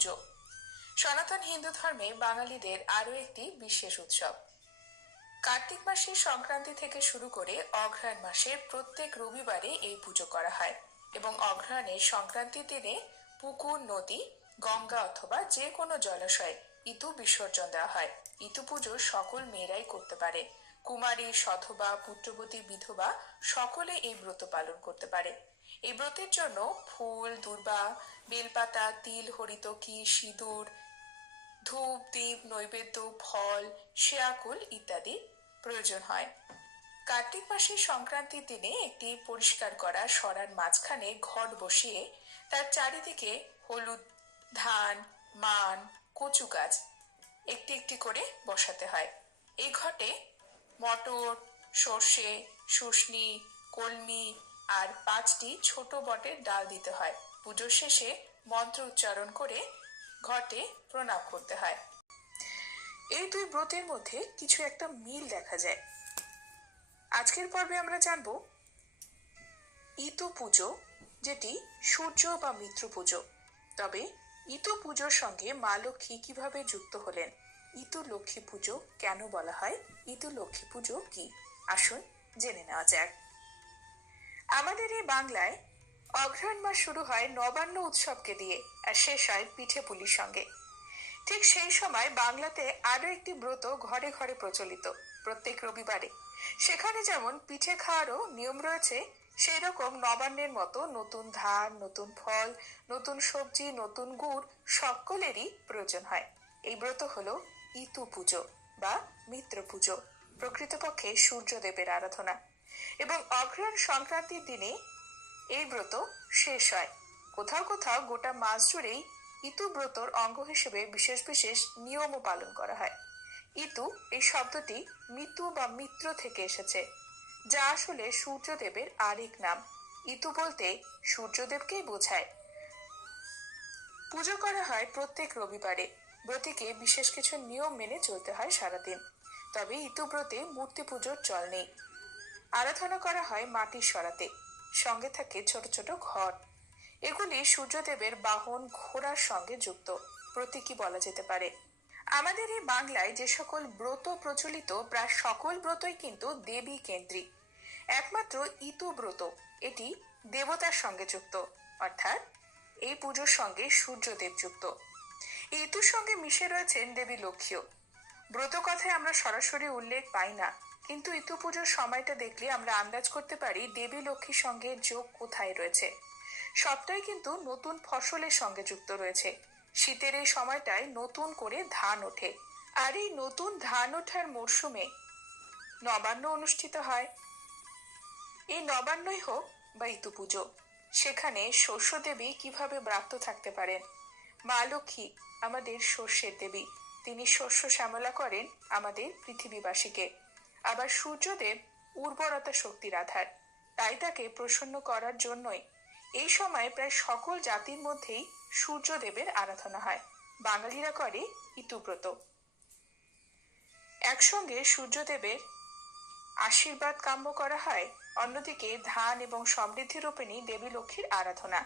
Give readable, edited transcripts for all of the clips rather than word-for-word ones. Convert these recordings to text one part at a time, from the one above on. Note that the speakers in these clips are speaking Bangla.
পুজো সনাতন হিন্দু ধর্মে বাঙালিদের আরো একটি বিশেষ উৎসব। কার্তিক মাসের সংক্রান্তি থেকে শুরু করে অঘ্রাণ মাসের প্রত্যেক রবিবারে এই পুজো করা হয় এবং অঘ্রাণের সংক্রান্তির দিনে পুকুর, নদী, গঙ্গা অথবা যে কোনো জলাশয়ে ইতু বিসর্জন দেওয়া হয়। ইতু পুজো সকল মেয়েরাই করতে পারে। কুমারী, সধবা, পুত্রবতী, বিধবা সকলে এই ব্রত পালন করতে পারে। এই ব্রতের জন্য ফুল, দূর্বা, বেলপাতা, তিল, হরিতকি, সিঁদুর, ধূপ, দীপ, নৈবেদ্য, ফল, শেয়াকুল ইত্যাদি প্রয়োজন হয়। কার্তিক মাসের সংক্রান্তির দিনে একটি পরিষ্কার করা সরার মাঝখানে ঘট বসিয়ে তার চারিদিকে হলুদ, ধান, মান, কচু গাছ একটি একটি করে বসাতে হয়। এই ঘটে মটর, সর্ষে, শুষ্নি, কলমি আর 5টি ছোট বটের ডাল দিতে হয়। পুজোর শেষে মন্ত্র উচ্চারণ করে ঘটে প্রণাম করতে হয়। এই দুই ব্রতের মধ্যে কিছু একটা মিল দেখা যায়। আজকের পর্বে আমরা জানব ইতু পুজো, যেটি সূর্য বা মিত্র পুজো। তবে ইতু পুজোর সঙ্গে মা লক্ষ্মী কিভাবে যুক্ত হলেন, ইতু লক্ষ্মী পুজো কেন বলা হয়, ইতু লক্ষ্মী পুজো কি, আসুন জেনে নেওয়া যাক। আমাদের এই বাংলায় অঘ্রাণ মাস শুরু হয় নবান্ন উৎসবকে দিয়ে আর শেষ হয় পিঠে পুলির সঙ্গে। ঠিক সেই সময় বাংলাতে আরো একটি ব্রত ঘরে ঘরে প্রচলিত, প্রত্যেক রবিবারে। সেখানে যেমন পিঠে খাওয়ারও নিয়ম রয়েছে, সেই রকম নবান্নের মতো নতুন ধান, নতুন ফল, নতুন সবজি, নতুন গুড় সকলেরই প্রয়োজন হয়। এই ব্রত হলো ইতু পুজো বা মিত্র পুজো, প্রকৃতপক্ষে সূর্যদেবের আরাধনা। এবং অঘ্রাণ সংক্রান্তির দিনে এই ব্রত শেষ হয়। কোথাও কোথাও গোটা মাস জুড়েই ইতু ব্রতর অঙ্গ হিসেবে বিশেষ বিশেষ নিয়মও পালন করা হয়। ইতু এই শব্দটি মিতু বা মিত্র থেকে এসেছে, যা আসলে সূর্যদেবের আরেক নাম। ইতু বলতে সূর্যদেবকেই বোঝায়। পুজো করা হয় প্রত্যেক রবিবারে। ব্রতীকে বিশেষ কিছু নিয়ম মেনে চলতে হয় সারাদিন। তবে ইতু ব্রতে মূর্তি পুজোর চল নেই। আরাধনা করা হয় মাটির সরাতে, সঙ্গে থাকে ছোট ছোট ঘট। এগুলি সূর্যদেবের বাহন ঘোড়ার সঙ্গে যুক্ত, প্রতীকী বলা যেতে পারে। আমাদের এই বাংলায় যে সকল ব্রত প্রচলিত, প্রায় সকল ব্রতই কিন্তু দেবী কেন্দ্রিক। একমাত্র ইতু ব্রত এটি দেবতার সঙ্গে যুক্ত, অর্থাৎ এই পুজোর সঙ্গে সূর্যদেব যুক্ত। এই ইতুর সঙ্গে মিশে রয়েছেন দেবী লক্ষ্মীও। ব্রত কথায় আমরা সরাসরি উল্লেখ পাই না, কিন্তু ইতু পুজোর সময়টা দেখলে আমরা আন্দাজ করতে পারি দেবী লক্ষ্মীর সঙ্গে যোগ কোথায় রয়েছে। সবটাই কিন্তু নতুন ফসলের সঙ্গে যুক্ত রয়েছে। শীতের এই সময়টায় নতুন করে ধান ওঠে, আর এই নতুন ধান ওঠার মরশুমে নবান্ন অনুষ্ঠিত হয়। এই নবান্নই হোক বা ইতু পুজো, সেখানে শস্য দেবী কিভাবে ব্রাত্য থাকতে পারেন। মা লক্ষ্মী আমাদের শস্যের দেবী, তিনি শস্য শ্যামলা করেন আমাদের পৃথিবীবাসীকে। আবার সূর্যদেব উর্বরতা শক্তির আধার, তাই তাকে প্রসন্ন করার জন্যই এই সময় প্রায় সকল জাতির মধ্যেই সূর্যদেবের আরাধনা হয়। বাঙালিরা করে ইতুব্রত। একসঙ্গে সূর্যদেবের আশীর্বাদ কাম্য করা হয়, অন্যদিকে ধান এবং সমৃদ্ধি রূপিণী দেবী লক্ষ্মীর আরাধনা।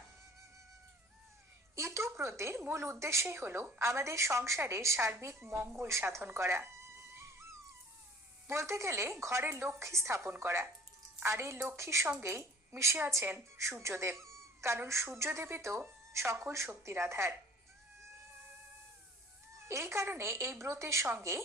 ইতু ব্রতের মূল উদ্দেশ্যই হলো আমাদের সংসারে সার্বিক মঙ্গল সাধন করা, বলতে গেলে ঘরের লক্ষ্মী স্থাপন করা। আর এই লক্ষ্মীর সঙ্গেই মিশে আছেন সূর্যদেব, কারণ সূর্যদেবই তো সকল শক্তির আধার। এই কারণে এই ব্রতের সঙ্গে